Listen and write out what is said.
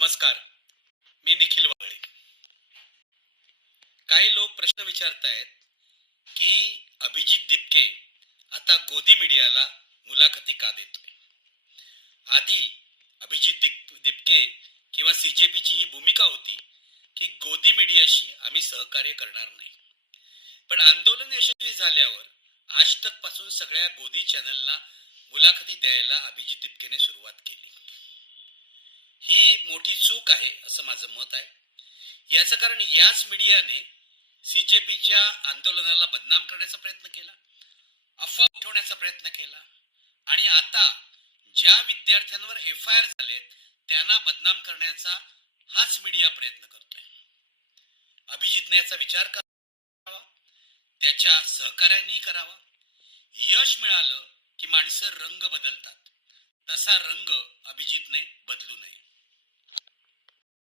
नमस्कार. मी निखिल वागळे. काही लोक प्रश्न विचारतायत की अभिजित दिपके आता गोदी मीडियाला मुलाखती का देतोय. आधी दिपके किंवा सीजेपीची ही भूमिका होती की गोदी मीडियाशी आम्ही सहकार्य करणार नाही. पण आंदोलन यशस्वी झाल्यावर आज तक पासून सगळ्या गोदी चॅनलना मुलाखती द्यायला अभिजित दिपकेने सुरुवात केली. ही मोठी चूक आहे असं माझं मत आहे. याचं कारण याच मीडियाने सीजेपीच्या आंदोलनाला बदनाम करण्याचा प्रयत्न केला, अफवा उठवण्याचा प्रयत्न केला आणि आता ज्या विद्यार्थ्यांवर FIR झालेत त्यांना बदनाम करण्याचा हाच मीडिया प्रयत्न करतोय. अभिजितने याचा विचार करावा, त्याच्या सहकार्यांनी करावा. यश मिळालं की माणसं रंग बदलतात, तसा रंग अभिजितने बदलू नये.